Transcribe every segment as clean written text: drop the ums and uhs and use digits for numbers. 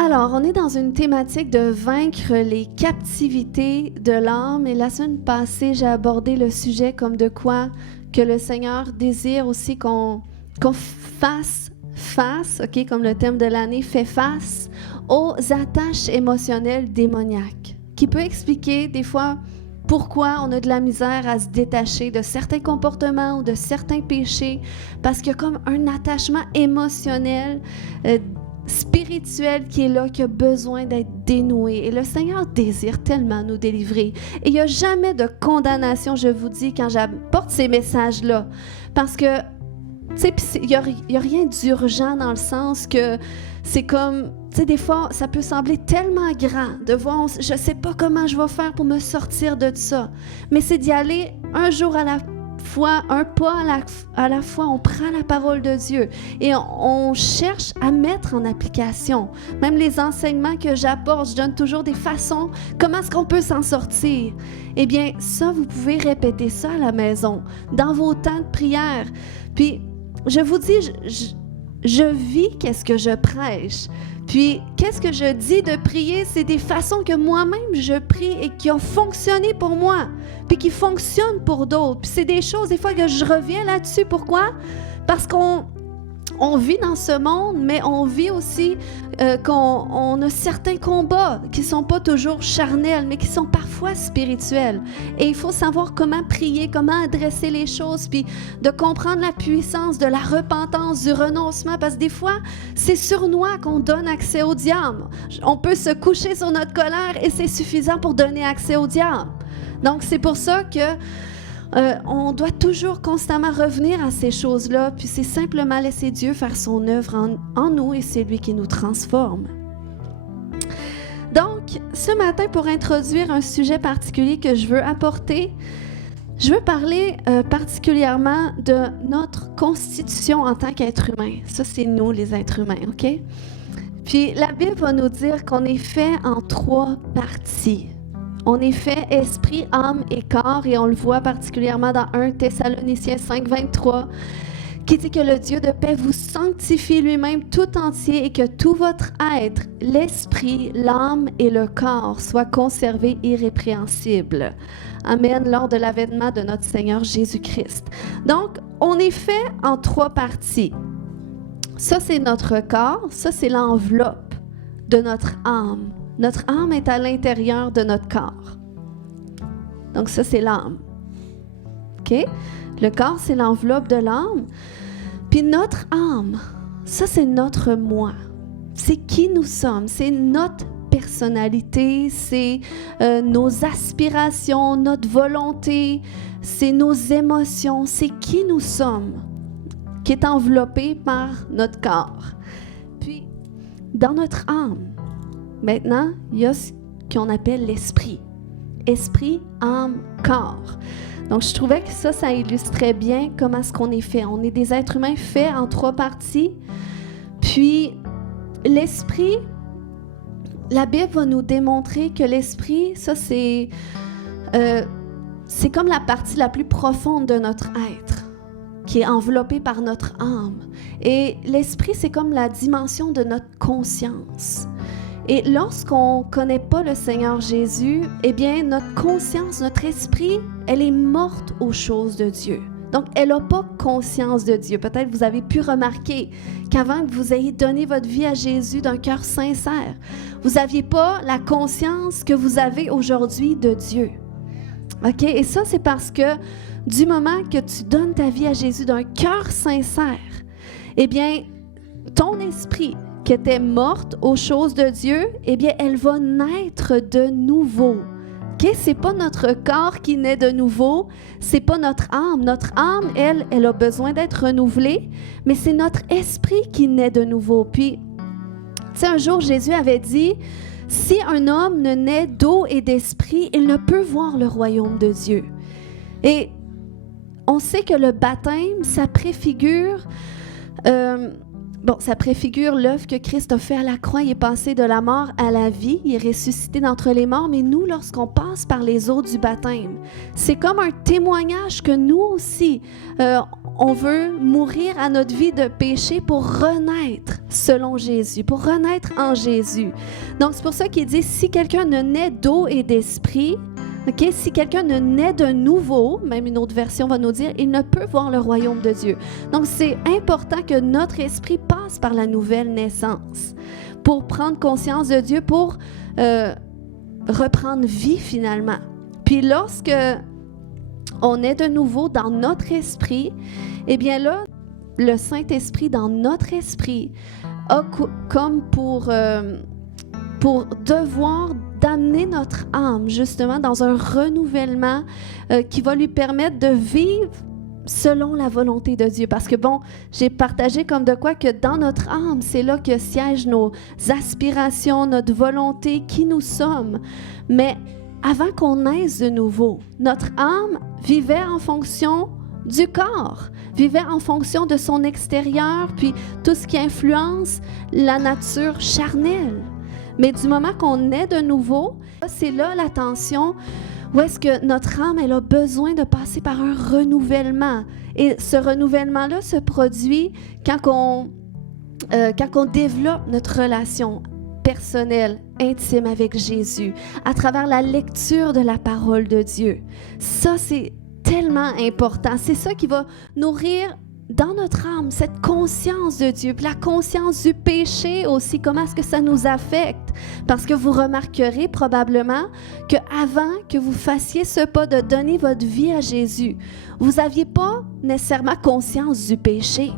Alors, on est dans une thématique de vaincre les captivités de l'âme. Et la semaine passée, j'ai abordé le sujet comme de quoi que le Seigneur désire aussi qu'on fasse face, ok, comme le thème de l'année, fait face aux attaches émotionnelles démoniaques, qui peut expliquer des fois pourquoi on a de la misère à se détacher de certains comportements ou de certains péchés, parce qu'il y a comme un attachement émotionnel spirituel qui est là, qui a besoin d'être dénoué. Et le Seigneur désire tellement nous délivrer. Et il n'y a jamais de condamnation, je vous dis, quand j'apporte ces messages-là. Parce que, tu sais, il n'y a rien d'urgent dans le sens que c'est comme, tu sais, des fois, ça peut sembler tellement grand de voir, je ne sais pas comment je vais faire pour me sortir de ça. Mais c'est d'y aller un jour à la fois, un pas à la fois, on prend la parole de Dieu et on cherche à mettre en application. Même les enseignements que j'apporte, je donne toujours des façons, comment est-ce qu'on peut s'en sortir? Eh bien, ça, vous pouvez répéter ça à la maison, dans vos temps de prière. Puis, je vous dis, je vis qu'est-ce que je prêche. Puis, qu'est-ce que je dis de prier? C'est des façons que moi-même je prie et qui ont fonctionné pour moi, puis qui fonctionnent pour d'autres. Puis c'est des choses, des fois, que je reviens là-dessus. Pourquoi? Parce qu'on vit dans ce monde, mais on vit aussi qu'on a certains combats qui ne sont pas toujours charnels, mais qui sont parfois spirituels. Et il faut savoir comment prier, comment adresser les choses, puis de comprendre la puissance de la repentance, du renoncement, parce que des fois, c'est sournois qu'on donne accès au diable. On peut se coucher sur notre colère et c'est suffisant pour donner accès au diable. Donc, c'est pour ça que on doit toujours constamment revenir à ces choses-là, puis c'est simplement laisser Dieu faire son œuvre en nous et c'est lui qui nous transforme. Donc, ce matin, pour introduire un sujet particulier que je veux apporter, je veux parler particulièrement de notre constitution en tant qu'être humain. Ça, c'est nous, les êtres humains, OK? Puis, la Bible va nous dire qu'on est fait en 3 parties. On est fait esprit, âme et corps, et on le voit particulièrement dans 1 Thessaloniciens 5, 23, qui dit que le Dieu de paix vous sanctifie lui-même tout entier et que tout votre être, l'esprit, l'âme et le corps soient conservés irrépréhensibles. Amen, lors de l'avènement de notre Seigneur Jésus-Christ. Donc, on est fait en 3 parties. Ça, c'est notre corps, ça, c'est l'enveloppe de notre âme. Notre âme est à l'intérieur de notre corps. Donc ça, c'est l'âme. OK? Le corps, c'est l'enveloppe de l'âme. Puis notre âme, ça, c'est notre moi. C'est qui nous sommes. C'est notre personnalité. C'est nos aspirations, notre volonté. C'est nos émotions. C'est qui nous sommes, qui est enveloppé par notre corps. Puis, dans notre âme, maintenant, il y a ce qu'on appelle l'esprit. Esprit, âme, corps. Donc, je trouvais que ça illustrait bien comment est-ce qu'on est fait. On est des êtres humains faits en 3 parties. Puis, l'esprit, la Bible va nous démontrer que l'esprit, ça, c'est comme la partie la plus profonde de notre être, qui est enveloppée par notre âme. Et l'esprit, c'est comme la dimension de notre conscience. Et lorsqu'on ne connaît pas le Seigneur Jésus, eh bien, notre conscience, notre esprit, elle est morte aux choses de Dieu. Donc, elle n'a pas conscience de Dieu. Peut-être vous avez pu remarquer qu'avant que vous ayez donné votre vie à Jésus d'un cœur sincère, vous n'aviez pas la conscience que vous avez aujourd'hui de Dieu. OK? Et ça, c'est parce que du moment que tu donnes ta vie à Jésus d'un cœur sincère, eh bien, ton esprit qui était morte aux choses de Dieu, eh bien, elle va naître de nouveau. Okay? C'est pas notre corps qui naît de nouveau, c'est pas notre âme. Notre âme, elle a besoin d'être renouvelée, mais c'est notre esprit qui naît de nouveau. Puis, tu sais, un jour, Jésus avait dit, si un homme ne naît d'eau et d'esprit, il ne peut voir le royaume de Dieu. Et on sait que le baptême, ça préfigure l'œuvre que Christ a fait à la croix. Il est passé de la mort à la vie. Il est ressuscité d'entre les morts. Mais nous, lorsqu'on passe par les eaux du baptême, c'est comme un témoignage que nous aussi, on veut mourir à notre vie de péché pour renaître selon Jésus, pour renaître en Jésus. Donc, c'est pour ça qu'il dit, si quelqu'un ne naît d'eau et d'esprit, okay, si quelqu'un ne naît de nouveau, même une autre version va nous dire, il ne peut voir le royaume de Dieu. Donc, c'est important que notre esprit passe par la nouvelle naissance pour prendre conscience de Dieu, pour reprendre vie finalement. Puis lorsque on est de nouveau dans notre esprit, eh bien là, le Saint-Esprit dans notre esprit a comme pour devoir d'amener notre âme justement dans un renouvellement qui va lui permettre de vivre selon la volonté de Dieu. Parce que bon, j'ai partagé comme de quoi que dans notre âme, c'est là que siègent nos aspirations, notre volonté, qui nous sommes. Mais avant qu'on naisse de nouveau, notre âme vivait en fonction du corps, vivait en fonction de son extérieur, puis tout ce qui influence la nature charnelle. Mais du moment qu'on est de nouveau, c'est là la tension, où est-ce que notre âme, elle a besoin de passer par un renouvellement. Et ce renouvellement-là se produit quand on développe notre relation personnelle, intime avec Jésus, à travers la lecture de la parole de Dieu. Ça, c'est tellement important. C'est ça qui va nourrir dans notre âme cette conscience de Dieu, puis la conscience du péché aussi, comment est-ce que ça nous affecte. Parce que vous remarquerez probablement qu'avant que vous fassiez ce pas de donner votre vie à Jésus, vous n'aviez pas nécessairement conscience du péché.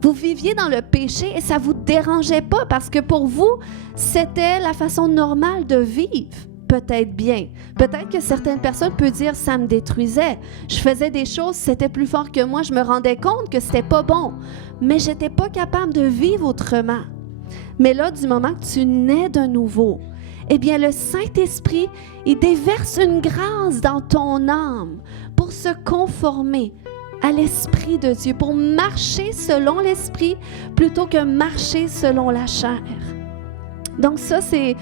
Vous viviez dans le péché et ça ne vous dérangeait pas parce que pour vous, c'était la façon normale de vivre. Peut-être bien. Peut-être que certaines personnes peuvent dire « ça me détruisait ». Je faisais des choses, c'était plus fort que moi, je me rendais compte que c'était pas bon. Mais je n'étais pas capable de vivre autrement. Mais là, du moment que tu nais de nouveau, eh bien le Saint-Esprit, il déverse une grâce dans ton âme pour se conformer à l'Esprit de Dieu, pour marcher selon l'Esprit plutôt que marcher selon la chair. Donc ça, c'est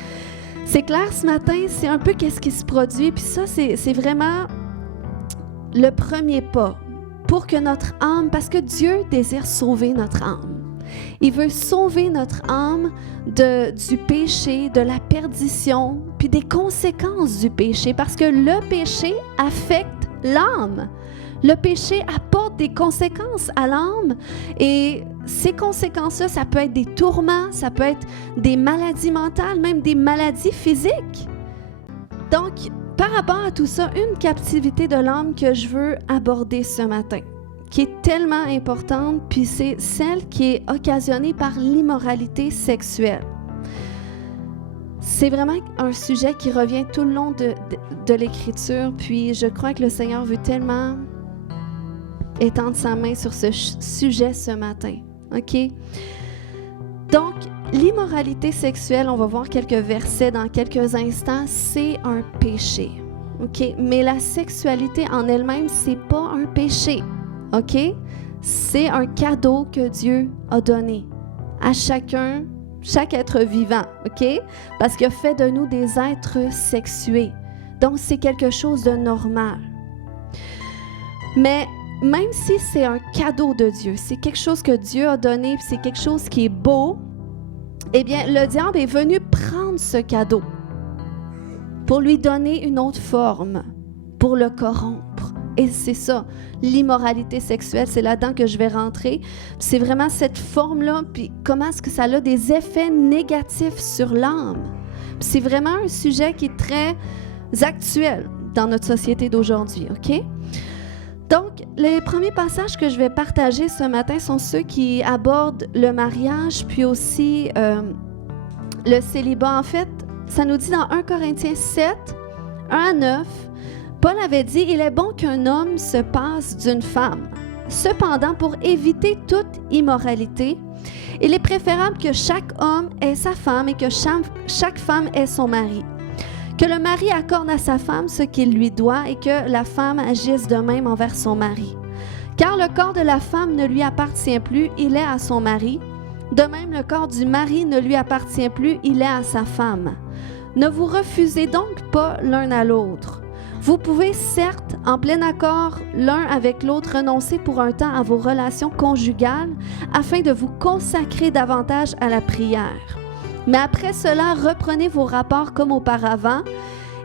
clair ce matin, c'est un peu qu'est-ce qui se produit, puis ça, c'est vraiment le premier pas pour que notre âme, parce que Dieu désire sauver notre âme. Il veut sauver notre âme du péché, de la perdition, puis des conséquences du péché, parce que le péché affecte l'âme. Le péché apporte des conséquences à l'âme et ces conséquences-là, ça peut être des tourments, ça peut être des maladies mentales, même des maladies physiques. Donc, par rapport à tout ça, une captivité de l'âme que je veux aborder ce matin, qui est tellement importante, puis c'est celle qui est occasionnée par l'immoralité sexuelle. C'est vraiment un sujet qui revient tout le long de l'Écriture, puis je crois que le Seigneur veut tellement étendre sa main sur ce sujet ce matin, OK? Donc, l'immoralité sexuelle, on va voir quelques versets dans quelques instants, c'est un péché, OK? Mais la sexualité en elle-même, c'est pas un péché, OK? C'est un cadeau que Dieu a donné à chaque être vivant, OK? Parce qu'il a fait de nous des êtres sexués. Donc, c'est quelque chose de normal. Mais même si c'est un cadeau de Dieu, c'est quelque chose que Dieu a donné, c'est quelque chose qui est beau, eh bien, le diable est venu prendre ce cadeau pour lui donner une autre forme, pour le corrompre. Et c'est ça, l'immoralité sexuelle, c'est là-dedans que je vais rentrer. C'est vraiment cette forme-là, puis comment est-ce que ça a des effets négatifs sur l'âme. Puis c'est vraiment un sujet qui est très actuel dans notre société d'aujourd'hui, OK? Donc, les premiers passages que je vais partager ce matin sont ceux qui abordent le mariage, puis aussi le célibat. En fait, ça nous dit dans 1 Corinthiens 7, 1 à 9, Paul avait dit « Il est bon qu'un homme se passe d'une femme. Cependant, pour éviter toute immoralité, il est préférable que chaque homme ait sa femme et que chaque femme ait son mari. Que le mari accorde à sa femme ce qu'il lui doit et que la femme agisse de même envers son mari. Car le corps de la femme ne lui appartient plus, il est à son mari. De même, le corps du mari ne lui appartient plus, il est à sa femme. Ne vous refusez donc pas l'un à l'autre. Vous pouvez certes en plein accord l'un avec l'autre, renoncez pour un temps à vos relations conjugales afin de vous consacrer davantage à la prière. Mais après cela, reprenez vos rapports comme auparavant.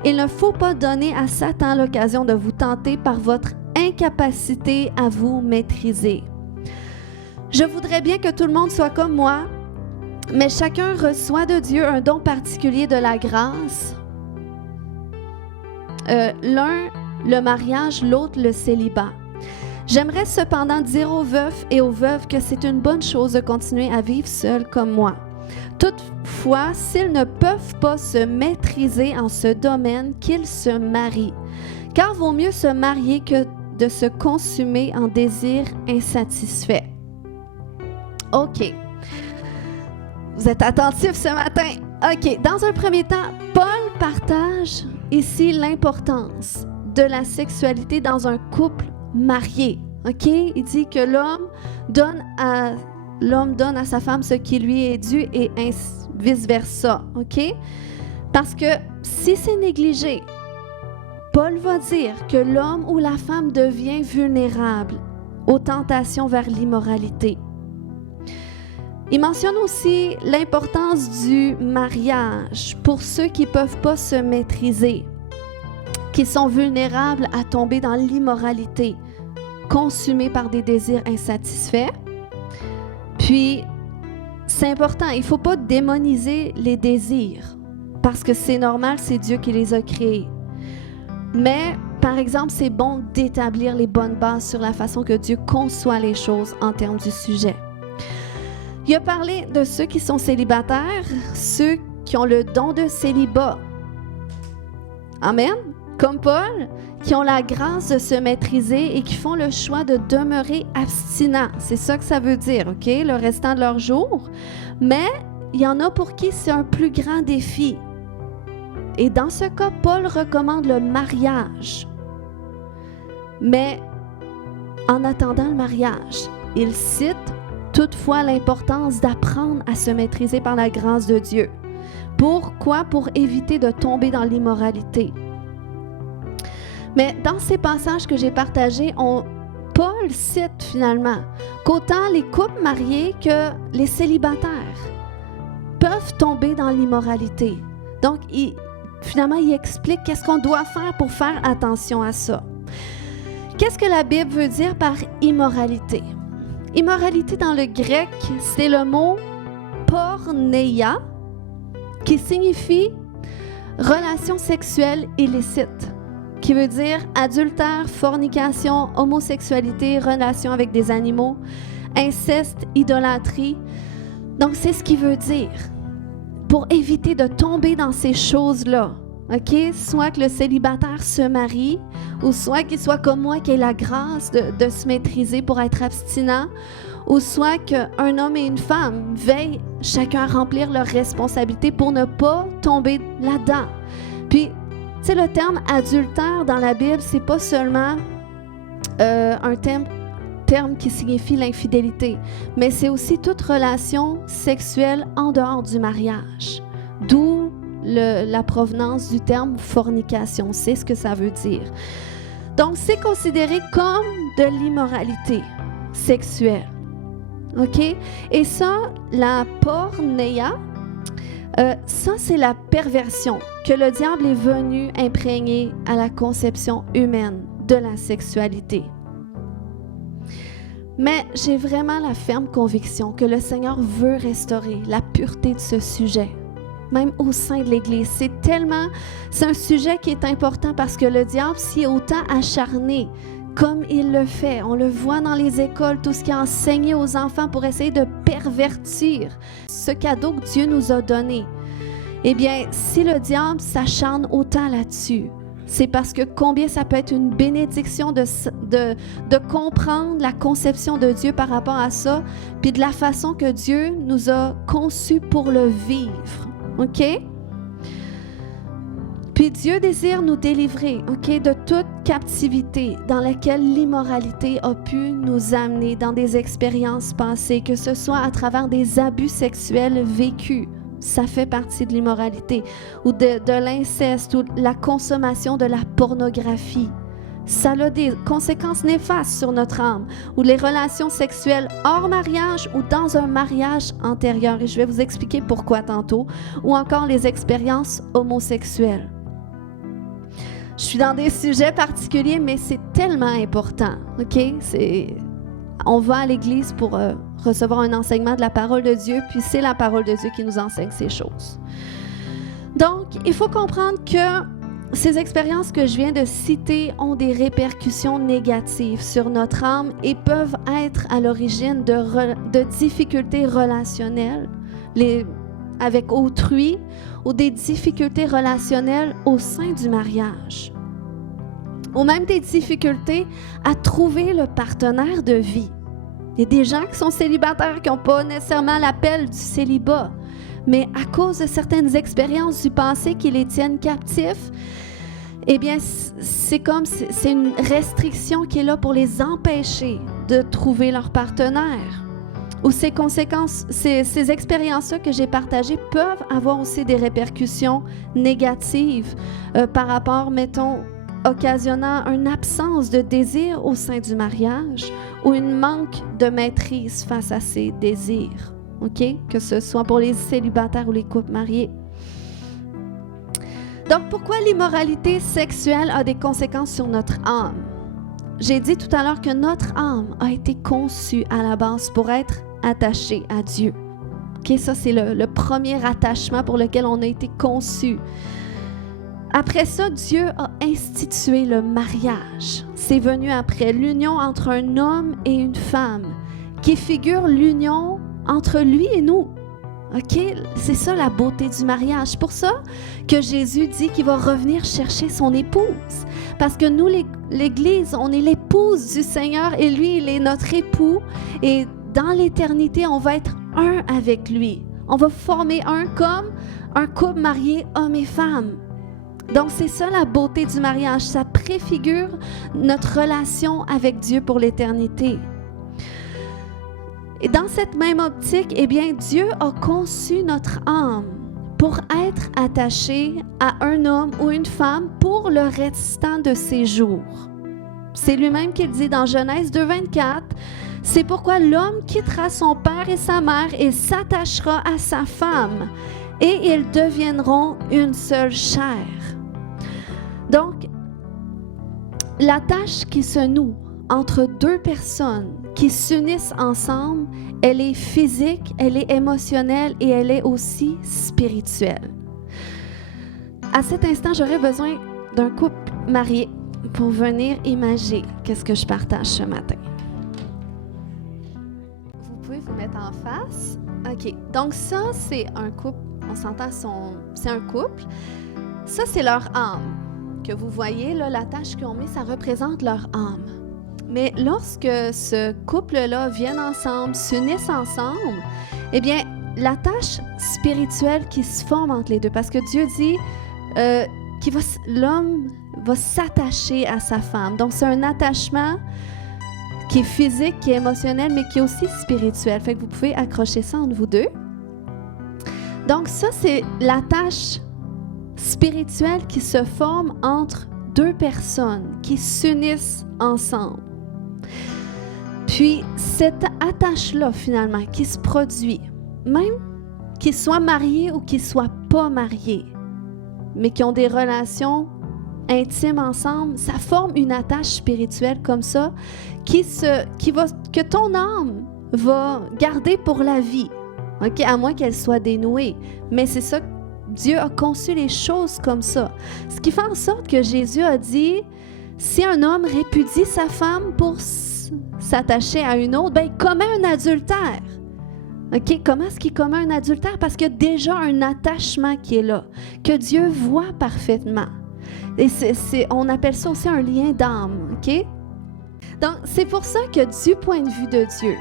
Il ne faut pas donner à Satan l'occasion de vous tenter par votre incapacité à vous maîtriser. Je voudrais bien que tout le monde soit comme moi, mais chacun reçoit de Dieu un don particulier de la grâce. L'un, le mariage, l'autre, le célibat. J'aimerais cependant dire aux veufs et aux veuves que c'est une bonne chose de continuer à vivre seuls comme moi. Toutefois, s'ils ne peuvent pas se maîtriser en ce domaine, qu'ils se marient. Car vaut mieux se marier que de se consumer en désirs insatisfaits. OK. Vous êtes attentifs ce matin? OK. Dans un premier temps, Paul partage ici l'importance de la sexualité dans un couple marié. OK? Il dit que l'homme donne à sa femme ce qui lui est dû et vice-versa. OK? Parce que si c'est négligé, Paul va dire que l'homme ou la femme devient vulnérable aux tentations vers l'immoralité. Il mentionne aussi l'importance du mariage pour ceux qui ne peuvent pas se maîtriser, qui sont vulnérables à tomber dans l'immoralité, consumés par des désirs insatisfaits. Puis, c'est important, il ne faut pas démoniser les désirs, parce que c'est normal, c'est Dieu qui les a créés. Mais, par exemple, c'est bon d'établir les bonnes bases sur la façon que Dieu conçoit les choses en termes du sujet. Il a parlé de ceux qui sont célibataires, ceux qui ont le don de célibat. Amen. Comme Paul, qui ont la grâce de se maîtriser et qui font le choix de demeurer abstinents. C'est ça que ça veut dire, OK, le restant de leur jour. Mais il y en a pour qui c'est un plus grand défi. Et dans ce cas, Paul recommande le mariage. Mais en attendant le mariage, il cite toutefois l'importance d'apprendre à se maîtriser par la grâce de Dieu. Pourquoi? Pour éviter de tomber dans l'immoralité. Mais dans ces passages que j'ai partagés, Paul cite finalement qu'autant les couples mariés que les célibataires peuvent tomber dans l'immoralité. Donc, finalement, il explique qu'est-ce qu'on doit faire pour faire attention à ça. Qu'est-ce que la Bible veut dire par immoralité? Immoralité dans le grec, c'est le mot porneia, qui signifie relation sexuelle illicite, qui veut dire adultère, fornication, homosexualité, relation avec des animaux, inceste, idolâtrie. Donc, c'est ce qu'il veut dire. Pour éviter de tomber dans ces choses-là, OK? Soit que le célibataire se marie, ou soit qu'il soit comme moi, qui ait la grâce de se maîtriser pour être abstinent, ou soit qu'un homme et une femme veillent chacun à remplir leurs responsabilités pour ne pas tomber là-dedans. Puis, tu sais, le terme adultère dans la Bible, c'est pas seulement un terme qui signifie l'infidélité, mais c'est aussi toute relation sexuelle en dehors du mariage. D'où la provenance du terme fornication, c'est ce que ça veut dire. Donc, c'est considéré comme de l'immoralité sexuelle. OK? Et ça, la porneia, ça, c'est la perversion que le diable est venu imprégner à la conception humaine de la sexualité. Mais j'ai vraiment la ferme conviction que le Seigneur veut restaurer la pureté de ce sujet, même au sein de l'Église. C'est un sujet qui est important parce que le diable s'y est autant acharné comme il le fait. On le voit dans les écoles, tout ce qui est enseigné aux enfants pour essayer de pervertir ce cadeau que Dieu nous a donné. Eh bien, si le diable s'acharne autant là-dessus, c'est parce que combien ça peut être une bénédiction de comprendre la conception de Dieu par rapport à ça, puis de la façon que Dieu nous a conçus pour le vivre. OK? Puis Dieu désire nous délivrer, OK, de toute captivité dans laquelle l'immoralité a pu nous amener dans des expériences passées, que ce soit à travers des abus sexuels vécus. Ça fait partie de l'immoralité, ou de l'inceste, ou la consommation de la pornographie. ça a des conséquences néfastes sur notre âme, ou les relations sexuelles hors mariage ou dans un mariage antérieur, et je vais vous expliquer pourquoi tantôt, ou encore les expériences homosexuelles. Je suis dans des sujets particuliers, mais c'est tellement important, OK? On va à l'église pour recevoir un enseignement de la parole de Dieu, puis c'est la parole de Dieu qui nous enseigne ces choses. Donc, il faut comprendre que ces expériences que je viens de citer ont des répercussions négatives sur notre âme et peuvent être à l'origine de difficultés relationnelles avec autrui ou des difficultés relationnelles au sein du mariage. Ou même des difficultés à trouver le partenaire de vie. Il y a des gens qui sont célibataires qui n'ont pas nécessairement l'appel du célibat, mais à cause de certaines expériences du passé qui les tiennent captifs, eh bien, c'est une restriction qui est là pour les empêcher de trouver leur partenaire. Ou ces conséquences, ces expériences-là que j'ai partagées peuvent avoir aussi des répercussions négatives par rapport, mettons, occasionnant une absence de désir au sein du mariage ou une manque de maîtrise face à ces désirs, OK? Que ce soit pour les célibataires ou les couples mariés. Donc, pourquoi l'immoralité sexuelle a des conséquences sur notre âme? J'ai dit tout à l'heure que notre âme a été conçue à la base pour être attachée à Dieu. OK? Ça, c'est le premier attachement pour lequel on a été conçu. Après ça, Dieu a institué le mariage. C'est venu après l'union entre un homme et une femme, qui figure l'union entre lui et nous. OK? C'est ça la beauté du mariage. C'est pour ça que Jésus dit qu'il va revenir chercher son épouse. Parce que nous, l'Église, on est l'épouse du Seigneur et lui, il est notre époux. Et dans l'éternité, on va être un avec lui. On va former un comme un couple marié, homme et femme. Donc, c'est ça la beauté du mariage. Ça préfigure notre relation avec Dieu pour l'éternité. Et dans cette même optique, eh bien, Dieu a conçu notre âme pour être attaché à un homme ou une femme pour le restant de ses jours. C'est lui-même qui le dit dans Genèse 2,24. C'est pourquoi l'homme quittera son père et sa mère et s'attachera à sa femme, et ils deviendront une seule chair. Donc, la tâche qui se noue entre deux personnes qui s'unissent ensemble, elle est physique, elle est émotionnelle et elle est aussi spirituelle. À cet instant, j'aurais besoin d'un couple marié pour venir imager qu'est-ce que je partage ce matin. Vous pouvez vous mettre en face. OK. Donc ça, c'est un couple. On s'entend, c'est un couple. Ça, c'est leur âme. Que vous voyez, là, la tache qu'ils ont mis, ça représente leur âme. Mais lorsque ce couple-là viennent ensemble, s'unissent ensemble, eh bien, la tâche spirituelle qui se forme entre les deux, parce que Dieu dit l'homme va s'attacher à sa femme. Donc, c'est un attachement qui est physique, qui est émotionnel, mais qui est aussi spirituel. Fait que vous pouvez accrocher ça entre vous deux. Donc, ça, c'est la tâche spirituelle qui se forme entre deux personnes qui s'unissent ensemble. Puis, cette attache-là, finalement, qui se produit, même qu'ils soient mariés ou qu'ils ne soient pas mariés, mais qui ont des relations intimes ensemble, ça forme une attache spirituelle comme ça que ton âme va garder pour la vie, okay? À moins qu'elle soit dénouée. Mais c'est ça, Dieu a conçu les choses comme ça. Ce qui fait en sorte que Jésus a dit, si un homme répudie sa femme pour s'attacher à une autre, ben il commet un adultère. OK? Comment est-ce qu'il commet un adultère? Parce qu'il y a déjà un attachement qui est là, que Dieu voit parfaitement. Et on appelle ça aussi un lien d'âme. OK? Donc, c'est pour ça que du point de vue de Dieu,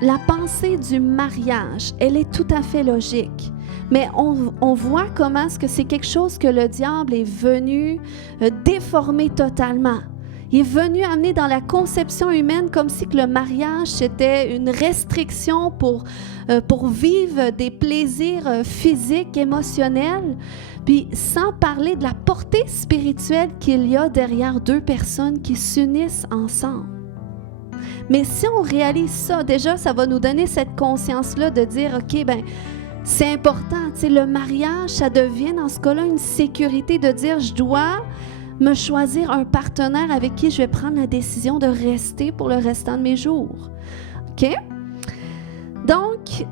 la pensée du mariage, elle est tout à fait logique. Mais on voit comment est-ce que c'est quelque chose que le diable est venu déformer totalement. Il est venu amener dans la conception humaine comme si que le mariage, c'était une restriction pour vivre des plaisirs physiques, émotionnels, puis sans parler de la portée spirituelle qu'il y a derrière deux personnes qui s'unissent ensemble. Mais si on réalise ça, déjà, ça va nous donner cette conscience-là de dire, OK, ben c'est important, tu sais, le mariage, ça devient dans ce cas-là une sécurité de dire, je dois me choisir un partenaire avec qui je vais prendre la décision de rester pour le restant de mes jours. OK? Donc,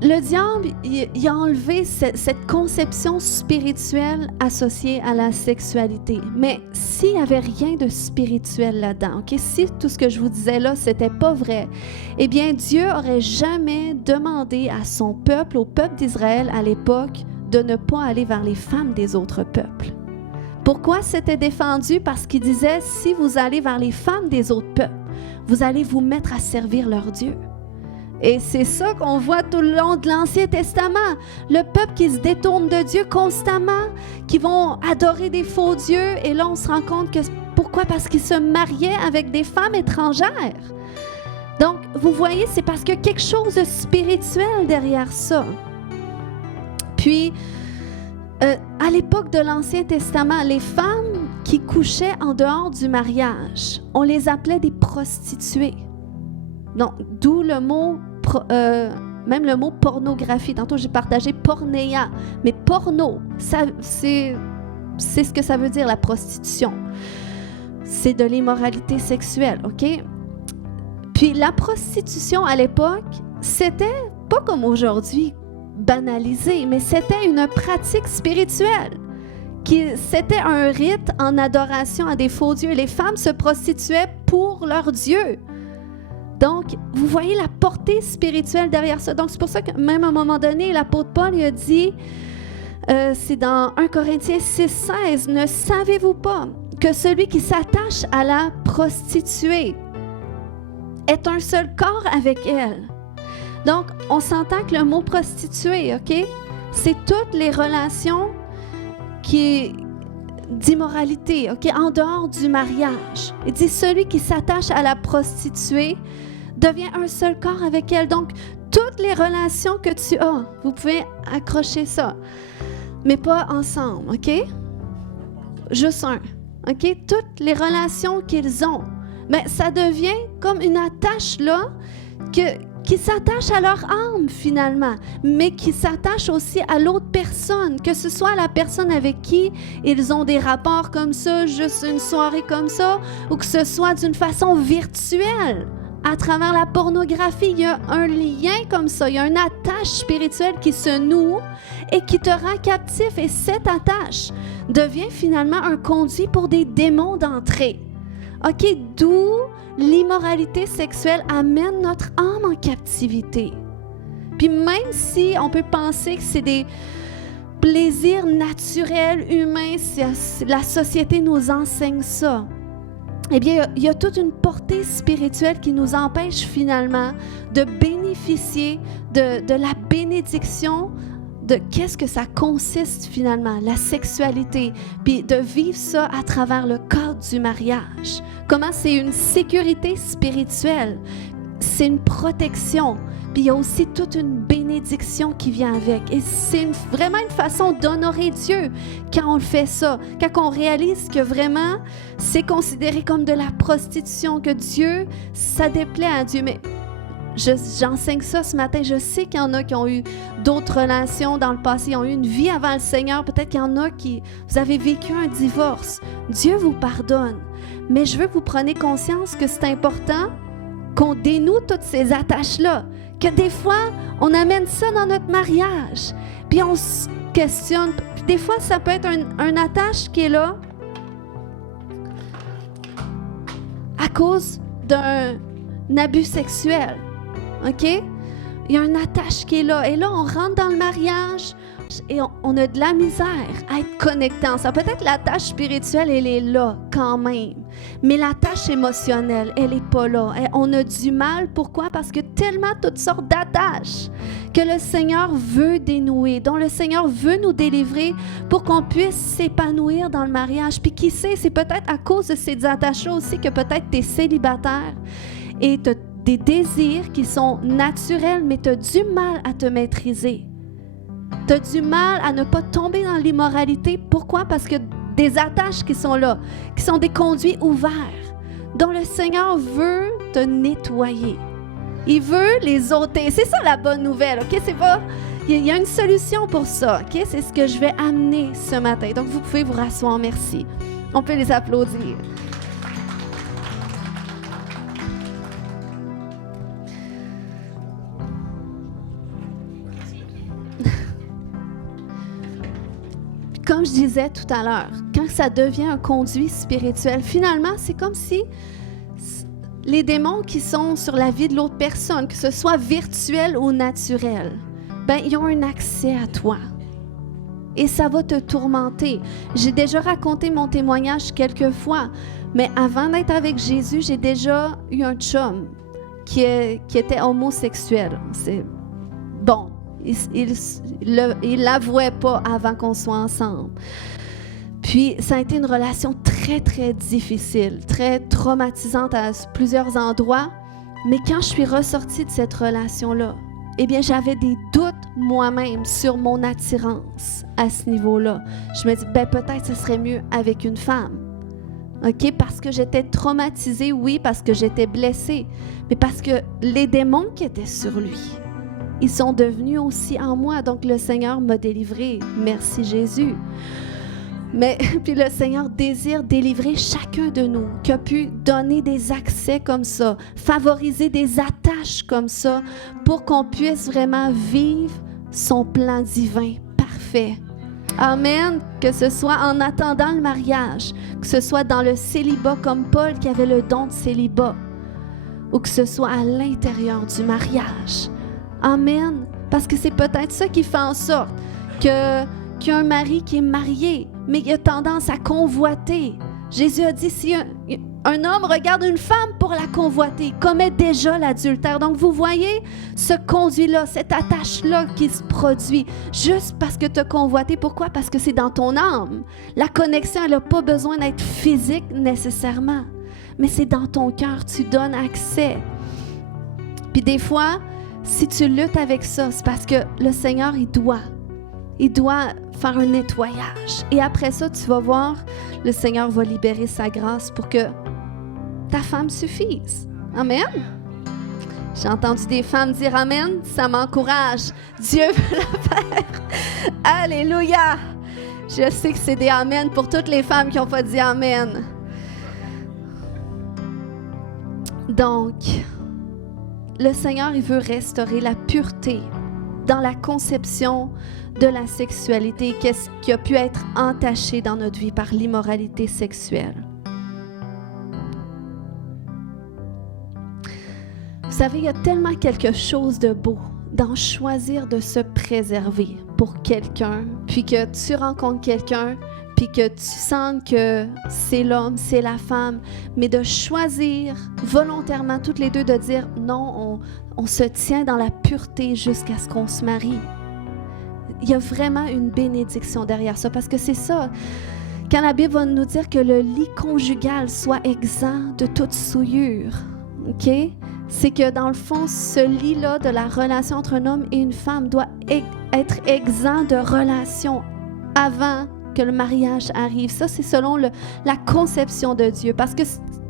le diable, il a enlevé cette conception spirituelle associée à la sexualité. Mais s'il n'y avait rien de spirituel là-dedans, okay? Si tout ce que je vous disais là, c'était pas vrai, eh bien, Dieu n'aurait jamais demandé à son peuple, au peuple d'Israël à l'époque, de ne pas aller vers les femmes des autres peuples. Pourquoi c'était défendu? Parce qu'il disait, si vous allez vers les femmes des autres peuples, vous allez vous mettre à servir leur Dieu. Et c'est ça qu'on voit tout le long de l'Ancien Testament. Le peuple qui se détourne de Dieu constamment, qui vont adorer des faux dieux. Et là, on se rend compte que pourquoi? Parce qu'ils se mariaient avec des femmes étrangères. Donc, vous voyez, c'est parce qu'il y a quelque chose de spirituel derrière ça. Puis, à l'époque de l'Ancien Testament, les femmes qui couchaient en dehors du mariage, on les appelait des prostituées. Donc, d'où le mot, même le mot pornographie. Tantôt, j'ai partagé pornéa, mais porno, c'est ce que ça veut dire, la prostitution. C'est de l'immoralité sexuelle, OK? Puis, la prostitution, à l'époque, c'était pas comme aujourd'hui, banalisé, mais c'était une pratique spirituelle. C'était un rite en adoration à des faux dieux. Les femmes se prostituaient pour leur Dieu. Donc, vous voyez la portée spirituelle derrière ça. Donc, c'est pour ça que même à un moment donné, l'apôtre Paul il a dit, c'est dans 1 Corinthiens 6,16, « Ne savez-vous pas que celui qui s'attache à la prostituée est un seul corps avec elle? » Donc, on s'entend que le mot prostituée, OK, c'est toutes les relations d'immoralité, OK, en dehors du mariage. Il dit, celui qui s'attache à la prostituée devient un seul corps avec elle. Donc, toutes les relations que tu as, vous pouvez accrocher ça, mais pas ensemble, OK? Juste un, OK? Toutes les relations qu'ils ont, mais ça devient comme une attache là qui s'attache à leur âme finalement, mais qui s'attache aussi à l'autre personne, que ce soit la personne avec qui ils ont des rapports comme ça, juste une soirée comme ça, ou que ce soit d'une façon virtuelle, à travers la pornographie. Il y a un lien comme ça, il y a une attache spirituelle qui se noue et qui te rend captif, et cette attache devient finalement un conduit pour des démons d'entrée. OK, d'où l'immoralité sexuelle amène notre âme en captivité. Puis même si on peut penser que c'est des plaisirs naturels, humains, la société nous enseigne ça, eh bien, il y a toute une portée spirituelle qui nous empêche finalement de bénéficier de la bénédiction de qu'est-ce que ça consiste finalement, la sexualité, puis de vivre ça à travers le cadre du mariage. Comment c'est une sécurité spirituelle, c'est une protection, puis il y a aussi toute une bénédiction qui vient avec. Et c'est vraiment une façon d'honorer Dieu quand on le fait ça, quand on réalise que vraiment c'est considéré comme de la prostitution, que Dieu, ça déplaît à Dieu. Mais j'enseigne ça ce matin. Je sais qu'il y en a qui ont eu d'autres relations dans le passé, ils ont eu une vie avant le Seigneur. Peut-être qu'il y en a qui, vous avez vécu un divorce. Dieu vous pardonne. Mais je veux que vous preniez conscience que c'est important qu'on dénoue toutes ces attaches-là. Que des fois, on amène ça dans notre mariage. Puis on se questionne. Puis des fois, ça peut être une attache qui est là à cause d'un abus sexuel. OK? Il y a une attache qui est là. Et là, on rentre dans le mariage et on a de la misère à être connecté ensemble. Peut-être la tâche spirituelle, elle est là quand même. Mais la tâche émotionnelle, elle n'est pas là. On a du mal. Pourquoi? Parce que tellement toutes sortes d'attaches que le Seigneur veut dénouer, dont le Seigneur veut nous délivrer pour qu'on puisse s'épanouir dans le mariage. Puis qui sait, c'est peut-être à cause de ces attachements aussi que peut-être tu es célibataire et tu as des désirs qui sont naturels, mais tu as du mal à te maîtriser. Tu as du mal à ne pas tomber dans l'immoralité. Pourquoi? Parce que des attaches qui sont là, qui sont des conduits ouverts, dont le Seigneur veut te nettoyer. Il veut les ôter. C'est ça la bonne nouvelle, OK? C'est pas... Il y a une solution pour ça, OK? C'est ce que je vais amener ce matin. Donc, vous pouvez vous rasseoir. Merci. On peut les applaudir. Comme je disais tout à l'heure, quand ça devient un conduit spirituel, finalement, c'est comme si les démons qui sont sur la vie de l'autre personne, que ce soit virtuel ou naturel, ben, ils ont un accès à toi. Et ça va te tourmenter. J'ai déjà raconté mon témoignage quelques fois, mais avant d'être avec Jésus, j'ai déjà eu un chum qui était homosexuel. C'est bon. Il l'avouait pas avant qu'on soit ensemble. Puis, ça a été une relation très, très difficile, très traumatisante à plusieurs endroits. Mais quand je suis ressortie de cette relation-là, eh bien, j'avais des doutes moi-même sur mon attirance à ce niveau-là. Je me dis, ben peut-être ce serait mieux avec une femme. OK? Parce que j'étais traumatisée, oui, parce que j'étais blessée, mais parce que les démons qui étaient sur lui, ils sont devenus aussi en moi. Donc, le Seigneur m'a délivré. Merci Jésus. Mais puis le Seigneur désire délivrer chacun de nous, qui a pu donner des accès comme ça, favoriser des attaches comme ça, pour qu'on puisse vraiment vivre son plan divin parfait. Amen. Que ce soit en attendant le mariage, que ce soit dans le célibat comme Paul qui avait le don de célibat, ou que ce soit à l'intérieur du mariage. Amen. Parce que c'est peut-être ça qui fait en sorte qu'il y a un mari qui est marié, mais il a tendance à convoiter. Jésus a dit, si un homme regarde une femme pour la convoiter, il commet déjà l'adultère. Donc, vous voyez ce conduit-là, cette attache-là qui se produit juste parce que tu as convoité. Pourquoi? Parce que c'est dans ton âme. La connexion, elle n'a pas besoin d'être physique nécessairement, mais c'est dans ton cœur, tu donnes accès. Puis des fois, si tu luttes avec ça, c'est parce que le Seigneur, il doit faire un nettoyage. Et après ça, tu vas voir, le Seigneur va libérer sa grâce pour que ta femme suffise. Amen. J'ai entendu des femmes dire Amen, ça m'encourage. Dieu veut la faire. Alléluia. Je sais que c'est des Amen pour toutes les femmes qui n'ont pas dit Amen. Donc, le Seigneur, il veut restaurer la pureté dans la conception de la sexualité, qu'est-ce qui a pu être entaché dans notre vie par l'immoralité sexuelle. Vous savez, il y a tellement quelque chose de beau dans choisir de se préserver pour quelqu'un, puis que tu rencontres quelqu'un, puis que tu sens que c'est l'homme, c'est la femme, mais de choisir volontairement toutes les deux de dire non, on se tient dans la pureté jusqu'à ce qu'on se marie. Il y a vraiment une bénédiction derrière ça, parce que c'est ça. Quand la Bible va nous dire que le lit conjugal soit exempt de toute souillure, OK? C'est que dans le fond, ce lit-là de la relation entre un homme et une femme doit être exempt de relation avant que le mariage arrive. Ça, c'est selon la conception de Dieu. Parce que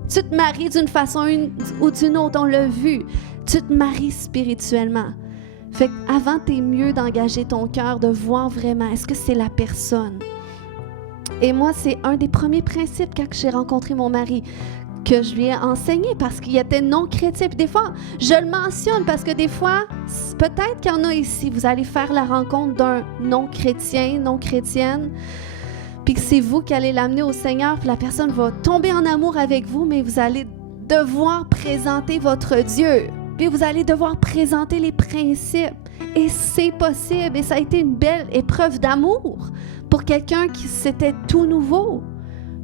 tu te maries d'une façon ou d'une autre, on l'a vu. Tu te maries spirituellement. Fait qu'avant, t'es mieux d'engager ton cœur, de voir vraiment, est-ce que c'est la personne? Et moi, c'est un des premiers principes quand j'ai rencontré mon mari que je lui ai enseigné parce qu'il était non-chrétien. Puis des fois, je le mentionne parce que des fois, peut-être qu'il y en a ici, vous allez faire la rencontre d'un non-chrétien, non-chrétienne, puis que c'est vous qui allez l'amener au Seigneur, puis la personne va tomber en amour avec vous, mais vous allez devoir présenter votre Dieu. Puis vous allez devoir présenter les principes. Et c'est possible. Et ça a été une belle épreuve d'amour pour quelqu'un qui c'était tout nouveau.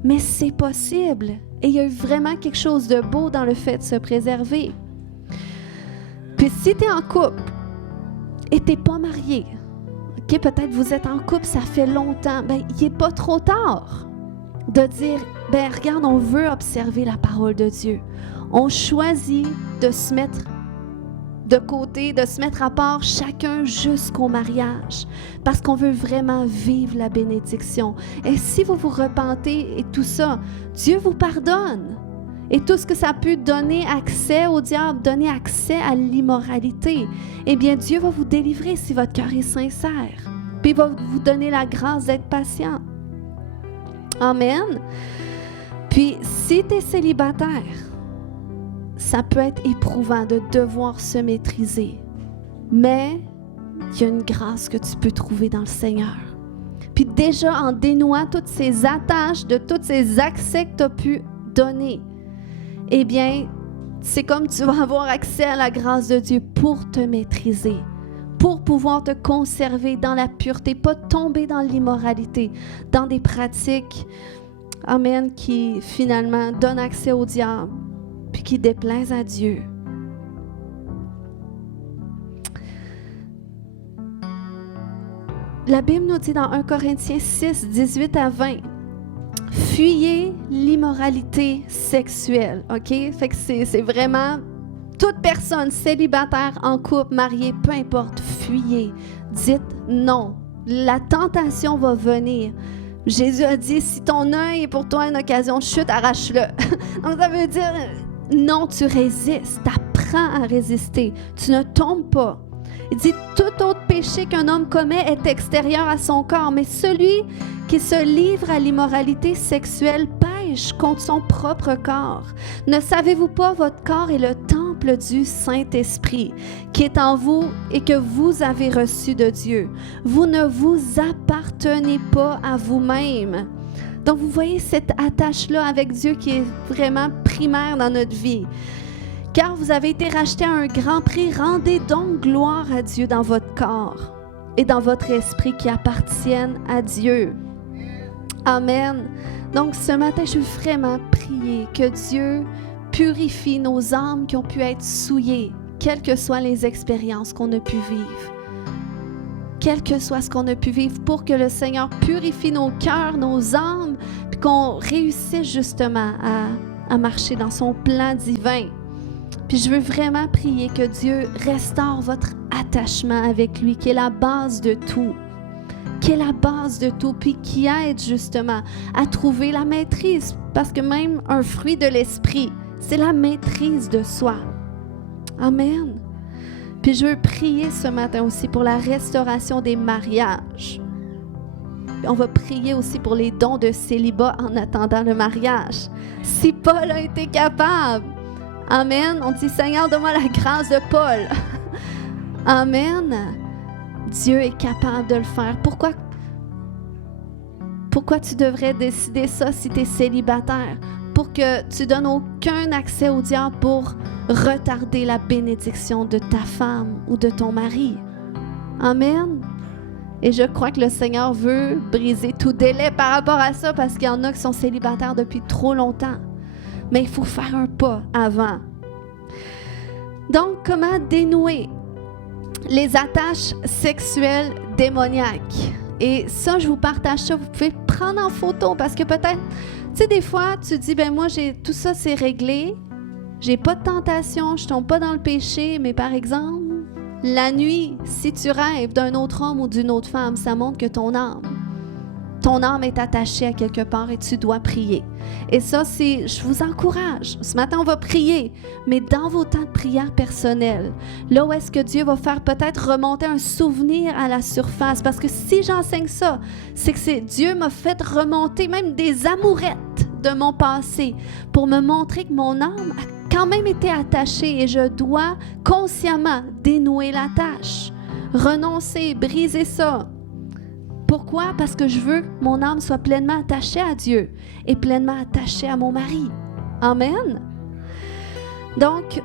Mais c'est possible. Et il y a eu vraiment quelque chose de beau dans le fait de se préserver. Puis si tu es en couple et tu n'es pas marié, OK, peut-être vous êtes en couple, ça fait longtemps, ben, il n'est pas trop tard de dire, ben, regarde, on veut observer la parole de Dieu. On choisit de se mettre de côté, de se mettre à part chacun jusqu'au mariage, parce qu'on veut vraiment vivre la bénédiction. Et si vous vous repentez et tout ça, Dieu vous pardonne. Et tout ce que ça a pu donner accès au diable, donner accès à l'immoralité, eh bien Dieu va vous délivrer si votre cœur est sincère. Puis il va vous donner la grâce d'être patient. Amen. Puis si tu es célibataire, ça peut être éprouvant de devoir se maîtriser. Mais il y a une grâce que tu peux trouver dans le Seigneur. Puis déjà, en dénouant toutes ces attaches, de tous ces accès que tu as pu donner, eh bien, c'est comme tu vas avoir accès à la grâce de Dieu pour te maîtriser, pour pouvoir te conserver dans la pureté, pas tomber dans l'immoralité, dans des pratiques, amen, qui finalement donnent accès au diable, puis qui déplaisent à Dieu. La Bible nous dit dans 1 Corinthiens 6, 18 à 20, « Fuyez l'immoralité sexuelle. » OK? Fait que c'est vraiment toute personne célibataire, en couple, mariée, peu importe, fuyez. Dites non. La tentation va venir. Jésus a dit, si ton œil est pour toi une occasion de chute, arrache-le. Donc ça veut dire, non, tu résistes, t'apprends à résister, tu ne tombes pas. Il dit, tout autre péché qu'un homme commet est extérieur à son corps, mais celui qui se livre à l'immoralité sexuelle pêche contre son propre corps. Ne savez-vous pas, votre corps est le temple du Saint-Esprit qui est en vous et que vous avez reçu de Dieu. Vous ne vous appartenez pas à vous-même. Donc, vous voyez cette attache-là avec Dieu qui est vraiment primaire dans notre vie. Car vous avez été rachetés à un grand prix, rendez donc gloire à Dieu dans votre corps et dans votre esprit qui appartiennent à Dieu. Amen. Donc, ce matin, je veux vraiment prier que Dieu purifie nos âmes qui ont pu être souillées, quelles que soient les expériences qu'on a pu vivre. Quel que soit ce qu'on a pu vivre, pour que le Seigneur purifie nos cœurs, nos âmes, puis qu'on réussisse justement à marcher dans son plan divin. Puis je veux vraiment prier que Dieu restaure votre attachement avec lui, qui est la base de tout. Qui est la base de tout, puis qui aide justement à trouver la maîtrise. Parce que même un fruit de l'esprit, c'est la maîtrise de soi. Amen. Puis je veux prier ce matin aussi pour la restauration des mariages. Puis on va prier aussi pour les dons de célibat en attendant le mariage. Si Paul a été capable, amen, on dit Seigneur, donne-moi la grâce de Paul. Amen. Dieu est capable de le faire. Pourquoi tu devrais décider ça si tu es célibataire? Pour que tu donnes aucun accès au diable pour retarder la bénédiction de ta femme ou de ton mari. Amen. Et je crois que le Seigneur veut briser tout délai par rapport à ça, parce qu'il y en a qui sont célibataires depuis trop longtemps. Mais il faut faire un pas avant. Donc, comment dénouer les attaches sexuelles démoniaques? Et ça, je vous partage ça. Vous pouvez prendre en photo, parce que peut-être, tu sais, des fois, tu dis, ben moi, tout ça, c'est réglé. J'ai pas de tentation, je tombe pas dans le péché. Mais par exemple, la nuit, si tu rêves d'un autre homme ou d'une autre femme, ça montre que ton âme est attachée à quelque part et tu dois prier. Et ça, je vous encourage. Ce matin, on va prier, mais dans vos temps de prière personnels, là où est-ce que Dieu va faire peut-être remonter un souvenir à la surface. Parce que si j'enseigne ça, c'est que Dieu m'a fait remonter même des amourettes de mon passé pour me montrer que mon âme a quand même été attachée et je dois consciemment dénouer la tâche, renoncer, briser ça. Pourquoi? Parce que je veux que mon âme soit pleinement attachée à Dieu et pleinement attachée à mon mari. Amen. Donc,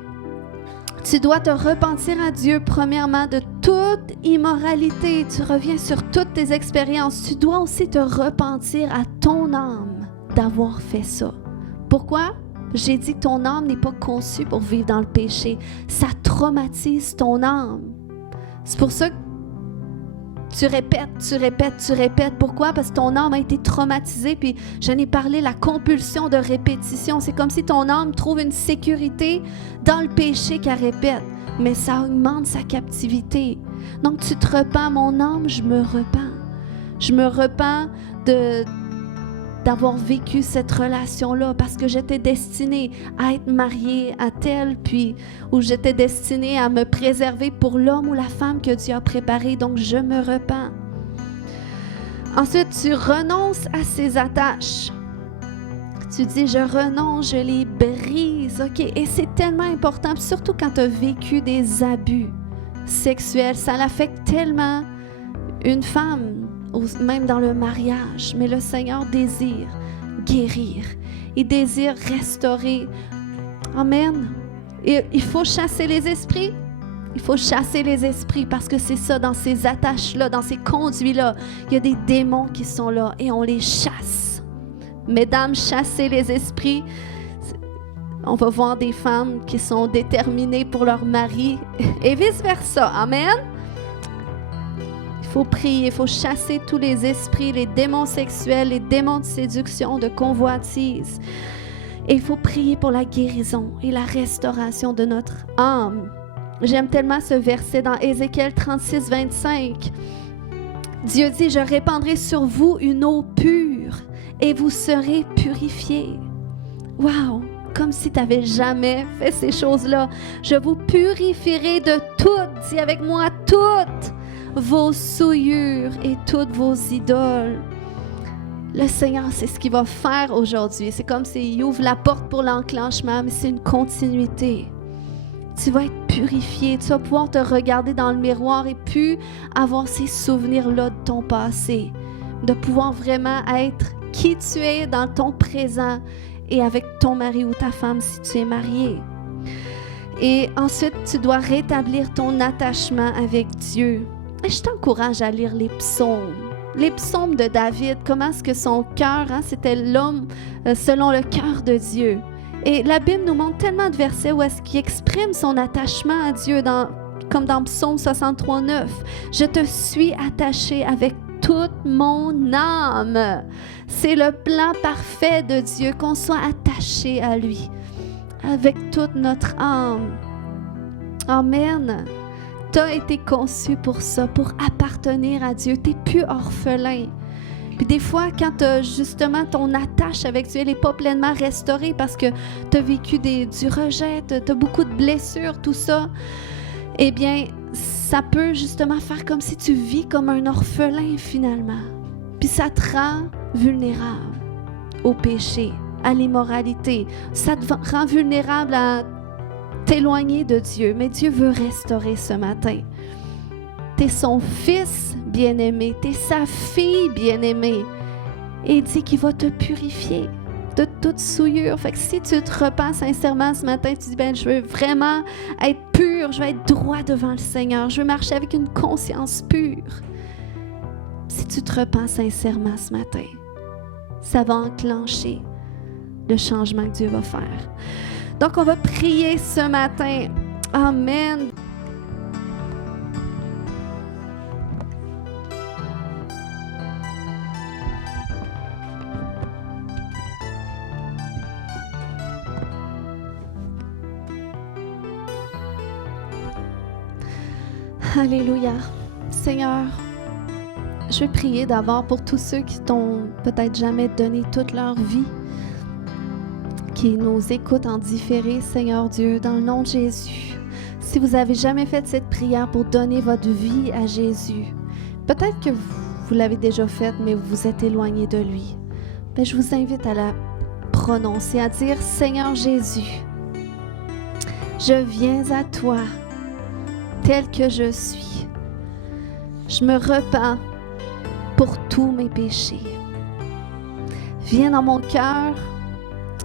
tu dois te repentir à Dieu premièrement de toute immoralité. Tu reviens sur toutes tes expériences. Tu dois aussi te repentir à ton âme d'avoir fait ça. Pourquoi? J'ai dit que ton âme n'est pas conçue pour vivre dans le péché. Ça traumatise ton âme. C'est pour ça que tu répètes. Pourquoi? Parce que ton âme a été traumatisée. Puis j'en ai parlé, la compulsion de répétition. C'est comme si ton âme trouve une sécurité dans le péché qu'elle répète. Mais ça augmente sa captivité. Donc tu te repens, mon âme, je me repens. Je me repens d'avoir vécu cette relation-là parce que j'étais destinée à être mariée à tel, puis où j'étais destinée à me préserver pour l'homme ou la femme que Dieu a préparé. Donc, je me repens. Ensuite, tu renonces à ces attaches. Tu dis, je renonce, je les brise. OK? Et c'est tellement important, surtout quand tu as vécu des abus sexuels. Ça l'affecte tellement une femme, même dans le mariage, mais le Seigneur désire guérir. Il désire restaurer. Amen. Et il faut chasser les esprits. Il faut chasser les esprits parce que c'est ça, dans ces attaches-là, dans ces conduits-là, il y a des démons qui sont là et on les chasse. Mesdames, chassez les esprits. On va voir des femmes qui sont déterminées pour leur mari et vice-versa. Amen. Il faut prier, il faut chasser tous les esprits, les démons sexuels, les démons de séduction, de convoitise. Et il faut prier pour la guérison et la restauration de notre âme. J'aime tellement ce verset dans Ézéchiel 36, 25. Dieu dit, « Je répandrai sur vous une eau pure et vous serez purifiés. » Wow! Comme si tu n'avais jamais fait ces choses-là. « Je vous purifierai de toutes, dis avec moi, toutes vos souillures et toutes vos idoles. » Le Seigneur, c'est ce qu'il va faire aujourd'hui. C'est comme s'il ouvre la porte pour l'enclenchement, mais c'est une continuité. Tu vas être purifié, tu vas pouvoir te regarder dans le miroir et plus avoir ces souvenirs-là de ton passé. De pouvoir vraiment être qui tu es dans ton présent et avec ton mari ou ta femme si tu es marié. Et ensuite, tu dois rétablir ton attachement avec Dieu. Et je t'encourage à lire les psaumes. Les psaumes de David, comment est-ce que son cœur, c'était l'homme selon le cœur de Dieu. Et la Bible nous montre tellement de versets où est-ce qu'il exprime son attachement à Dieu, comme dans Psaume 63, 9. « Je te suis attaché avec toute mon âme. » C'est le plan parfait de Dieu, qu'on soit attaché à lui, avec toute notre âme. Amen. Tu as été conçu pour ça, pour appartenir à Dieu. Tu n'es plus orphelin. Puis des fois, quand justement ton attache avec Dieu, elle n'est pas pleinement restaurée parce que tu as vécu du rejet, tu as beaucoup de blessures, tout ça, eh bien, ça peut justement faire comme si tu vis comme un orphelin finalement. Puis ça te rend vulnérable au péché, à l'immoralité. Ça te rend vulnérable à t'éloigner de Dieu. Mais Dieu veut restaurer ce matin. T'es son fils bien-aimé, t'es sa fille bien-aimée. Et il dit qu'il va te purifier de toute souillure. Fait que si tu te repens sincèrement ce matin, tu dis, je veux vraiment être pur, je veux être droit devant le Seigneur, je veux marcher avec une conscience pure. Si tu te repens sincèrement ce matin, ça va enclencher le changement que Dieu va faire. Donc, on va prier ce matin. Amen. Alléluia. Seigneur, je veux prier d'abord pour tous ceux qui t'ont peut-être jamais donné toute leur vie, qui nous écoutent en différé, Seigneur Dieu, dans le nom de Jésus. Si vous n'avez jamais fait cette prière pour donner votre vie à Jésus, peut-être que vous l'avez déjà faite, mais vous vous êtes éloigné de lui. Je vous invite à la prononcer, à dire, Seigneur Jésus, je viens à toi tel que je suis. Je me repens pour tous mes péchés. Viens dans mon cœur,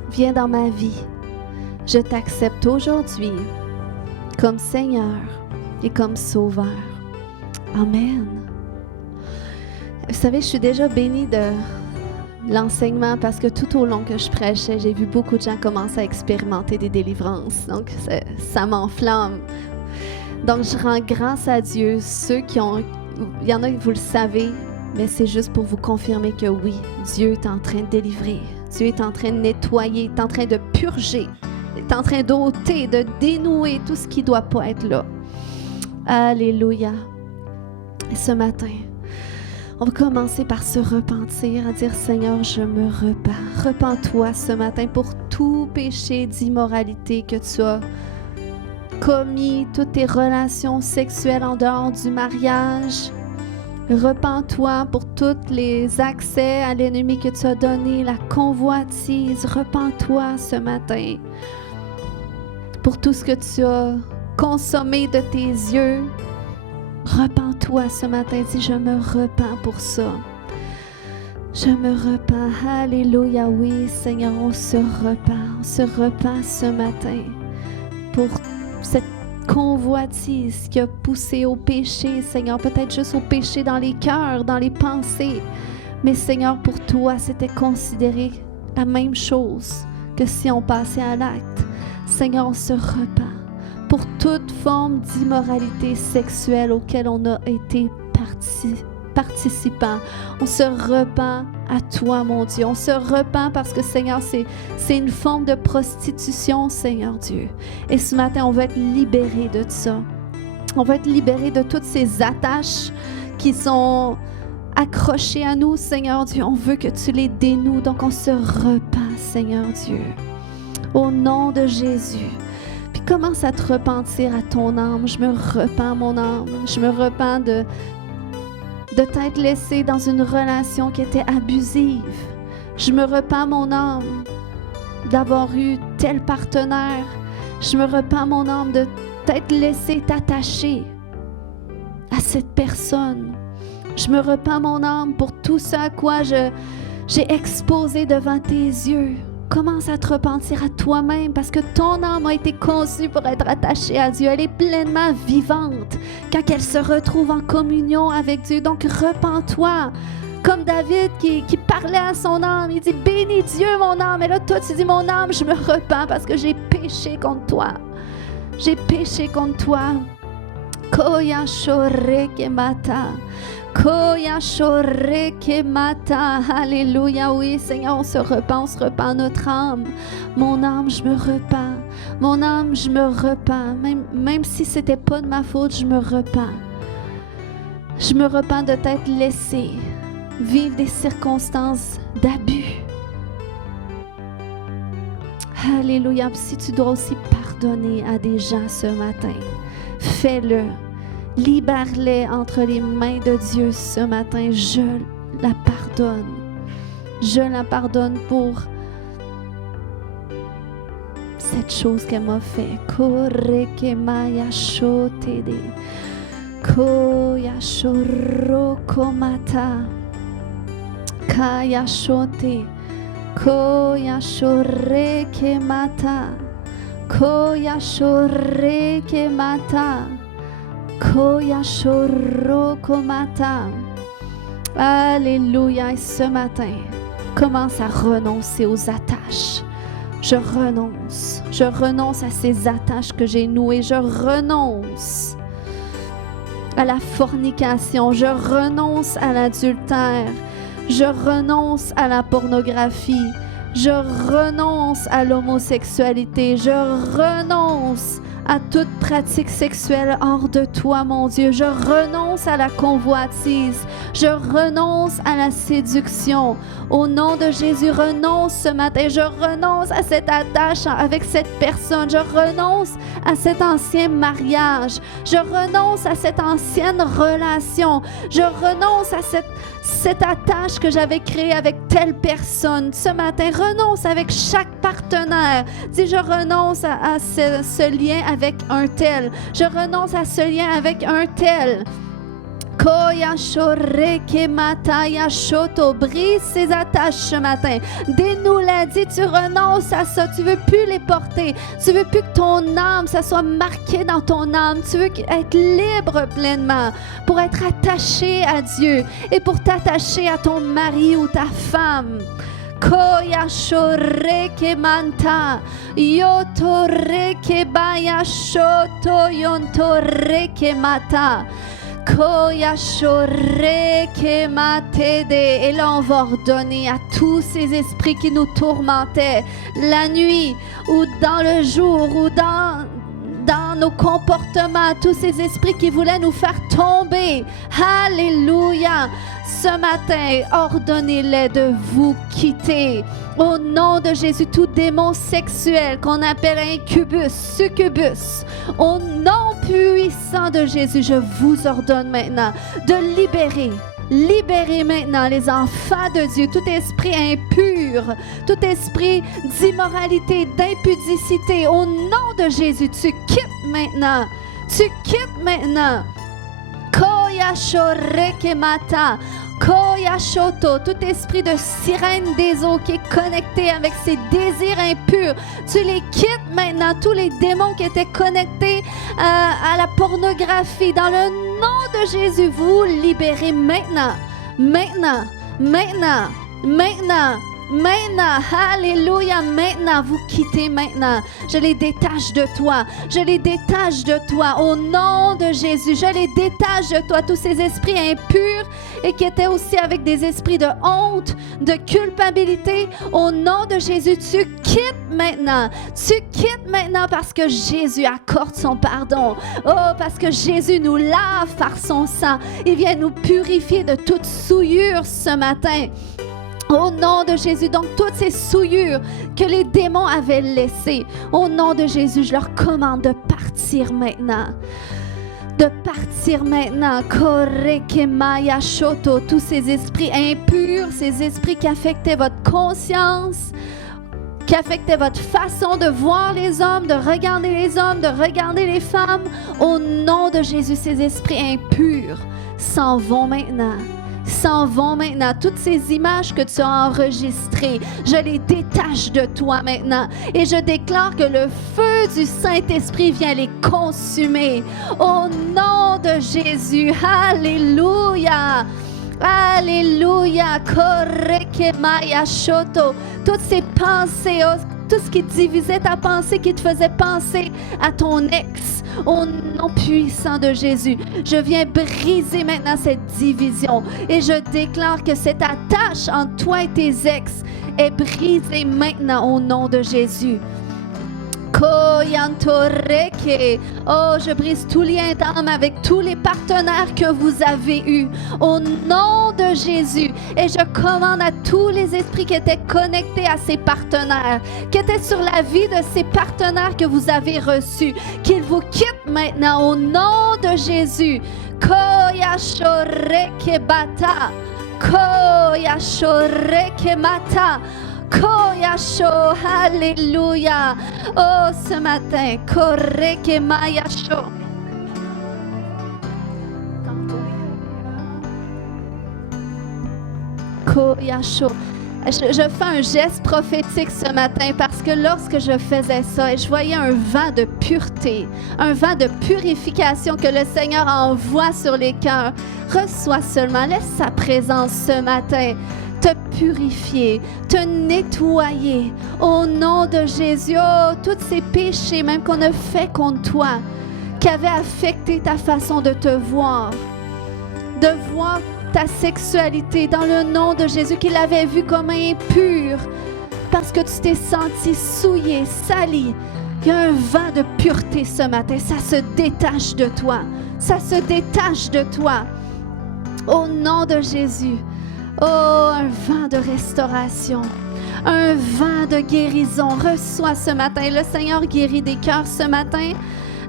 viens dans ma vie. Je t'accepte aujourd'hui comme Seigneur et comme Sauveur. Amen. Vous savez, je suis déjà bénie de l'enseignement parce que tout au long que je prêchais, j'ai vu beaucoup de gens commencer à expérimenter des délivrances. Donc, ça m'enflamme. Donc, je rends grâce à Dieu. Il y en a que vous le savez, mais c'est juste pour vous confirmer que oui, Dieu est en train de délivrer. Dieu est en train de nettoyer, est en train de purger, est en train d'ôter, de dénouer tout ce qui ne doit pas être là. Alléluia. Et ce matin, on va commencer par se repentir, à dire, Seigneur, je me repens. Repens-toi ce matin pour tout péché d'immoralité que tu as commis, toutes tes relations sexuelles en dehors du mariage. Repens-toi pour tous les accès à l'ennemi que tu as donné, la convoitise. Repens-toi ce matin pour tout ce que tu as consommé de tes yeux. Repens-toi ce matin. Dis, je me repens pour ça. Je me repens. Alléluia. Oui, Seigneur, on se repent. On se repent ce matin pour cette convoitise qui a poussé au péché, Seigneur, peut-être juste au péché dans les cœurs, dans les pensées. Mais Seigneur, pour toi, c'était considéré la même chose que si on passait à l'acte. Seigneur, on se repent pour toute forme d'immoralité sexuelle auquel on a été participant. On se repent à toi, mon Dieu. On se repent parce que, Seigneur, c'est une forme de prostitution, Seigneur Dieu. Et ce matin, on veut être libérés de ça. On veut être libérés de toutes ces attaches qui sont accrochées à nous, Seigneur Dieu. On veut que tu les dénoues. Donc, on se repent, Seigneur Dieu. Au nom de Jésus. Puis commence à te repentir à ton âme. Je me repens, mon âme. Je me repens de t'être laissé dans une relation qui était abusive. Je me repens, mon âme, d'avoir eu tel partenaire. Je me repens, mon âme, de t'être laissé t'attacher à cette personne. Je me repens, mon âme, pour tout ce à quoi j'ai exposé devant tes yeux. Commence à te repentir à toi-même parce que ton âme a été conçue pour être attachée à Dieu. Elle est pleinement vivante quand elle se retrouve en communion avec Dieu. Donc, repens-toi. Comme David qui parlait à son âme. Il dit, bénis Dieu, mon âme. Et là, toi, tu dis, mon âme, je me repens parce que j'ai péché contre toi. J'ai péché contre toi. Koya shoreke mata. Koya shoreke mata. Alléluia, oui, Seigneur, on se repent notre âme. Mon âme, je me repens. Mon âme, je me repens. Même si c'était pas de ma faute, je me repens. Je me repens de t'être laissé vivre des circonstances d'abus. Alléluia. Si tu dois aussi pardonner à des gens ce matin, fais-le. Libère-les entre les mains de Dieu ce matin. Je la pardonne. Je la pardonne pour cette chose qu'elle m'a fait. Koreke maya shotede. Koya shoroko mata. Kaya shote. Koya shoreke mata. Koya shoreke mata. Koya shoroko mata. Alléluia. Et ce matin, commence à renoncer aux attaches. Je renonce à ces attaches que j'ai nouées. Je renonce à la fornication. Je renonce à l'adultère. Je renonce à la pornographie. Je renonce à l'homosexualité. Je renonce à toute pratique sexuelle hors de toi, mon Dieu. Je renonce à la convoitise. Je renonce à la séduction. Au nom de Jésus, renonce ce matin. Je renonce à cette attache avec cette personne. Je renonce à cet ancien mariage. Je renonce à cette ancienne relation. Je renonce à cette attache que j'avais créée avec telle personne. Ce matin, renonce avec chaque partenaire. Dis, je renonce à ce lien avec un tel. Je renonce à ce lien avec un tel. Koya shoreke mata ya shoto. Brise ces attaches ce matin. Dénoue-les. Dis, tu renonces à ça. Tu veux plus les porter. Tu veux plus que ton âme, ça soit marqué dans ton âme. Tu veux être libre pleinement pour être attaché à Dieu et pour t'attacher à ton mari ou ta femme. Koyashoreke manta. Yotoreke bayashoto yontoreke mata. Koyashoreke matede. Et là, on va ordonner à tous ces esprits qui nous tourmentaient la nuit ou dans le jour ou dans nos comportements, tous ces esprits qui voulaient nous faire tomber. Alléluia. Ce matin, ordonnez-les de vous quitter. Au nom de Jésus, tout démon sexuel qu'on appelle incubus, succubus, au nom puissant de Jésus, je vous ordonne maintenant de libérer. Libérez maintenant les enfants de Dieu, tout esprit impur, tout esprit d'immoralité, d'impudicité. Au nom de Jésus, tu quittes maintenant. Tu quittes maintenant. Koyashoreke mata. Koyashoto, tout esprit de sirène des eaux qui est connecté avec ses désirs impurs, tu les quittes maintenant. Tous les démons qui étaient connectés à la pornographie, dans le nom de Jésus, vous libérez maintenant, maintenant, maintenant, maintenant. Maintenant, alléluia, maintenant, vous quittez maintenant. Je les détache de toi. Je les détache de toi au nom de Jésus. Je les détache de toi, tous ces esprits impurs et qui étaient aussi avec des esprits de honte, de culpabilité. Au nom de Jésus, tu quittes maintenant. Tu quittes maintenant parce que Jésus accorde son pardon. Oh, parce que Jésus nous lave par son sang. Il vient nous purifier de toute souillure ce matin. Au nom de Jésus, donc toutes ces souillures que les démons avaient laissées, au nom de Jésus, je leur commande de partir maintenant. De partir maintenant. Koreke maya shoto, tous ces esprits impurs, ces esprits qui affectaient votre conscience, qui affectaient votre façon de voir les hommes, de regarder les hommes, de regarder les femmes. Au nom de Jésus, ces esprits impurs s'en vont maintenant. S'en vont maintenant. Toutes ces images que tu as enregistrées, je les détache de toi maintenant et je déclare que le feu du Saint-Esprit vient les consumer. Au nom de Jésus, alléluia. Alléluia. Koreke maya shoto. Toutes ces pensées, tout ce qui divisait ta pensée, qui te faisait penser à ton ex, au nom puissant de Jésus, je viens briser maintenant cette division et je déclare que cette attache entre toi et tes ex est brisée maintenant au nom de Jésus. Koyantoreke. Oh, je brise tout lien d'âme avec tous les partenaires que vous avez eus au nom de Jésus. Et je commande à tous les esprits qui étaient connectés à ces partenaires, qui étaient sur la vie de ces partenaires que vous avez reçus, qu'ils vous quittent maintenant au nom de Jésus. Koyashoreke bata. Koyashoreke mata. Koyasho, alléluia. Oh, ce matin, koreke mayasho. Koyasho. Je fais un geste prophétique ce matin parce que lorsque je faisais ça, je voyais un vent de pureté, un vent de purification que le Seigneur envoie sur les cœurs. Reçois seulement, laisse sa présence ce matin te purifier, te nettoyer au nom de Jésus. Oh, tous ces péchés même qu'on a fait contre toi, qui avaient affecté ta façon de te voir, de voir ta sexualité dans le nom de Jésus, qui l'avait vu comme impur parce que tu t'es senti souillé, sali. Il y a un vent de pureté ce matin, ça se détache de toi, ça se détache de toi au nom de Jésus. Oh, un vent de restauration, un vent de guérison. Reçois ce matin. Le Seigneur guérit des cœurs ce matin.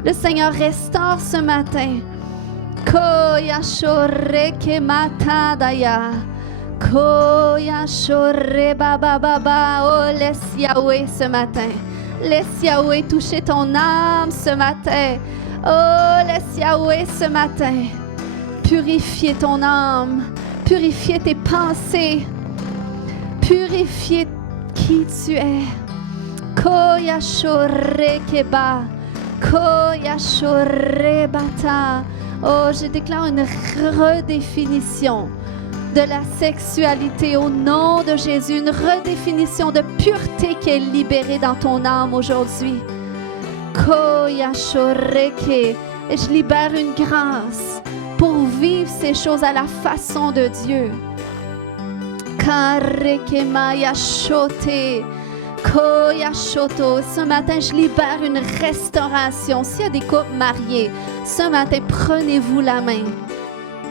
Le Seigneur restaure ce matin. Koyashoreke matadaya. Koyashore baba baba. Oh, laisse Yahweh ce matin. Laisse Yahweh toucher ton âme ce matin. Oh, laisse Yahweh ce matin purifier ton âme. Purifier tes pensées, purifier qui tu es. Koyashorekeba, koyashorebata. Oh, je déclare une redéfinition de la sexualité au nom de Jésus, une redéfinition de pureté qui est libérée dans ton âme aujourd'hui. Koyashoreke. Et je libère une grâce pour vivre ces choses à la façon de Dieu. Karekemayashote. Koyashoto. Ce matin, je libère une restauration. S'il y a des couples mariés, ce matin, prenez-vous la main.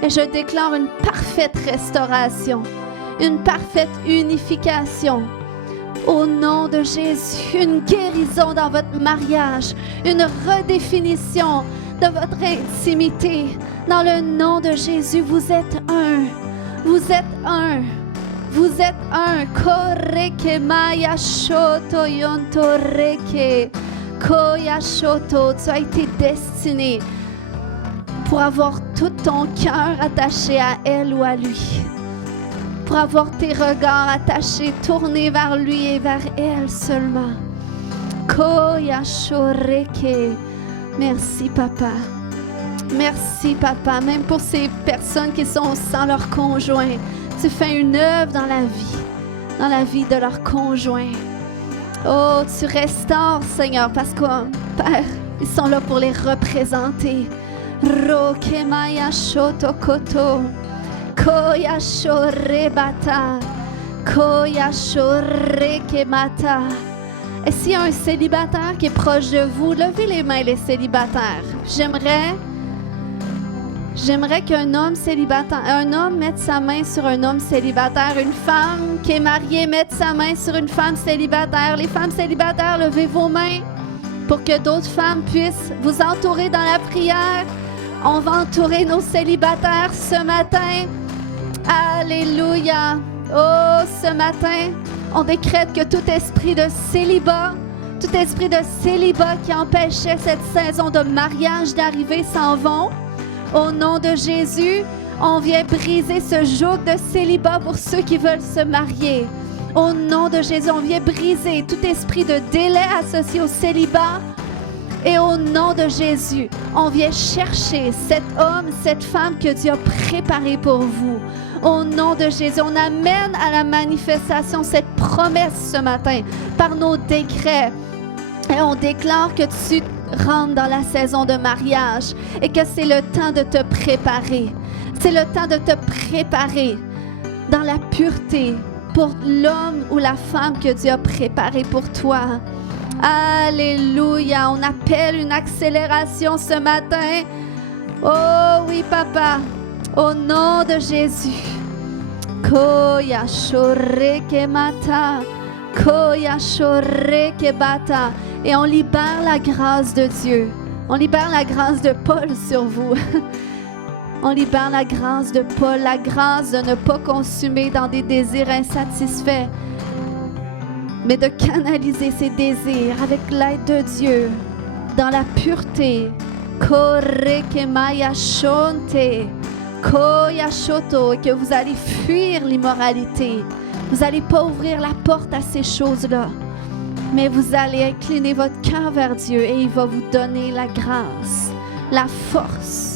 Et je déclare une parfaite restauration, une parfaite unification. Au nom de Jésus, une guérison dans votre mariage, une redéfinition de votre intimité. Dans le nom de Jésus, vous êtes un. Vous êtes un. Vous êtes un. Koreke maya shoto yontoreke. Koya shoto. Tu as été destiné pour avoir tout ton cœur attaché à elle ou à lui. Pour avoir tes regards attachés, tournés vers lui et vers elle seulement. Koya shoreke. Merci, Papa. Merci, Papa. Même pour ces personnes qui sont sans leur conjoint, tu fais une œuvre dans la vie de leur conjoint. Oh, tu restaures, Seigneur, parce que, Père, ils sont là pour les représenter. Rokemaya shoto koto. Koya shorebata. Koya shorekemata. Et s'il y a un célibataire qui est proche de vous, levez les mains, les célibataires. J'aimerais qu'un homme célibataire, un homme mette sa main sur un homme célibataire, une femme qui est mariée mette sa main sur une femme célibataire. Les femmes célibataires, levez vos mains pour que d'autres femmes puissent vous entourer dans la prière. On va entourer nos célibataires ce matin. Alléluia. Oh, ce matin, on décrète que tout esprit de célibat qui empêchait cette saison de mariage d'arriver s'en vont. Au nom de Jésus, on vient briser ce joug de célibat pour ceux qui veulent se marier. Au nom de Jésus, on vient briser tout esprit de délai associé au célibat. Et au nom de Jésus, on vient chercher cet homme, cette femme que Dieu a préparé pour vous. Au nom de Jésus, on amène à la manifestation cette promesse ce matin par nos décrets. Et on déclare que tu rentres dans la saison de mariage et que c'est le temps de te préparer. C'est le temps de te préparer dans la pureté pour l'homme ou la femme que Dieu a préparé pour toi. Alléluia. On appelle une accélération ce matin. Oh oui, Papa. Au nom de Jésus. Koya shoreke mata. Koya shoreke bata. Et on libère la grâce de Dieu. On libère la grâce de Paul sur vous. On libère la grâce de Paul, la grâce de ne pas consumer dans des désirs insatisfaits, mais de canaliser ses désirs avec l'aide de Dieu dans la pureté. Korekemaya shonte, koya shoto, et que vous allez fuir l'immoralité. Vous n'allez pas ouvrir la porte à ces choses-là, mais vous allez incliner votre cœur vers Dieu et il va vous donner la grâce, la force.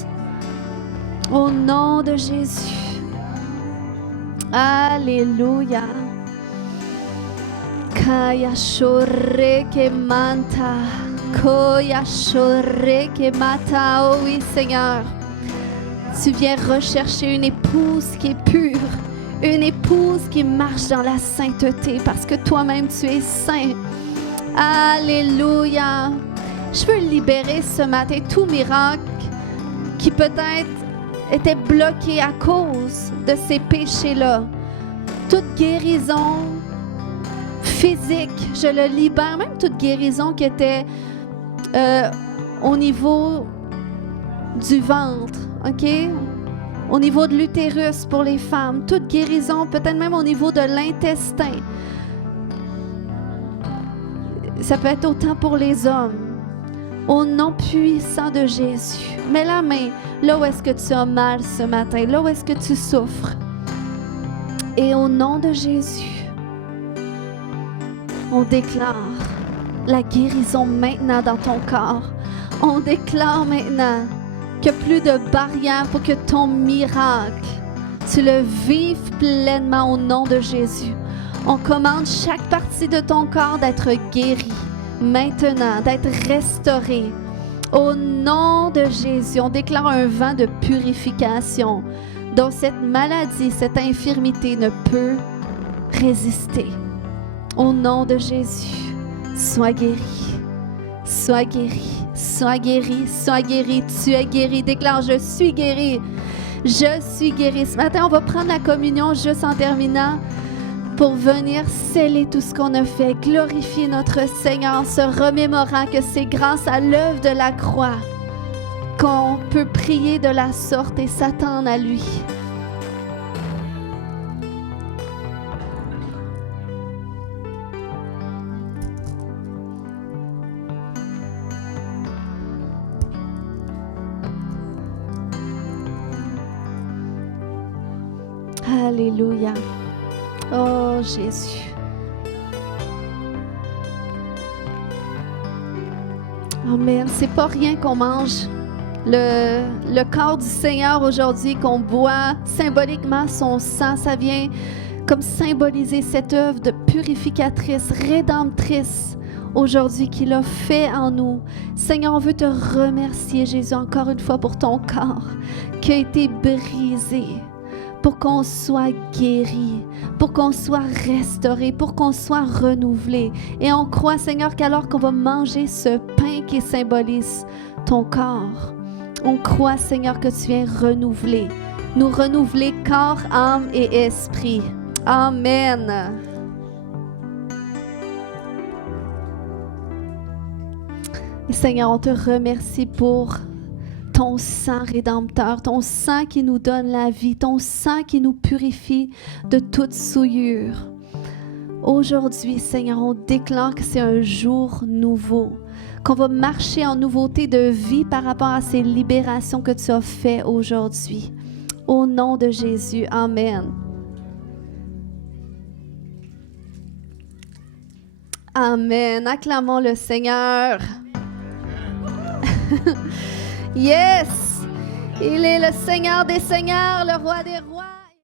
Au nom de Jésus. Alléluia. Kaya shoreke manta. Koya shoreke mata. Oh oui, Seigneur. Tu viens rechercher une épouse qui est pure. Une épouse qui marche dans la sainteté parce que toi-même tu es saint. Alléluia. Je veux libérer ce matin tout miracle qui peut-être était bloqué à cause de ces péchés-là. Toute guérison physique, je le libère. Même toute guérison qui était au niveau du ventre, OK? Au niveau de l'utérus pour les femmes. Toute guérison, peut-être même au niveau de l'intestin. Ça peut être autant pour les hommes. Au nom puissant de Jésus, mets la main là où est-ce que tu as mal ce matin, là où est-ce que tu souffres. Et au nom de Jésus, on déclare la guérison maintenant dans ton corps. On déclare maintenant qu'il n'y a plus de barrière pour que ton miracle tu le vives pleinement au nom de Jésus. On commande chaque partie de ton corps d'être guérie maintenant, d'être restaurée. Au nom de Jésus, on déclare un vent de purification dont cette maladie, cette infirmité ne peut résister. Au nom de Jésus, sois guéri, sois guéri, sois guéri, sois guéri. Tu es guéri. Déclare, je suis guéri. Je suis guéri. Ce matin, on va prendre la communion juste en terminant pour venir sceller tout ce qu'on a fait, glorifier notre Seigneur en se remémorant que c'est grâce à l'œuvre de la croix qu'on peut prier de la sorte et s'attendre à lui. Alléluia. Oh Jésus. Amen. C'est pas rien qu'on mange le corps du Seigneur aujourd'hui, qu'on boit symboliquement son sang. Ça vient comme symboliser cette œuvre de purificatrice, rédemptrice aujourd'hui qu'il a fait en nous. Seigneur, on veut te remercier, Jésus, encore une fois pour ton corps qui a été brisé, pour qu'on soit guéri, pour qu'on soit restauré, pour qu'on soit renouvelé. Et on croit, Seigneur, qu'alors qu'on va manger ce pain qui symbolise ton corps, on croit, Seigneur, que tu viens renouveler, nous renouveler corps, âme et esprit. Amen. Et Seigneur, on te remercie pour ton sang rédempteur, ton sang qui nous donne la vie, ton sang qui nous purifie de toute souillure. Aujourd'hui, Seigneur, on déclare que c'est un jour nouveau, qu'on va marcher en nouveauté de vie par rapport à ces libérations que tu as faites aujourd'hui. Au nom de Jésus, Amen. Amen. Acclamons le Seigneur. Yes! Il est le Seigneur des Seigneurs, le Roi des Rois.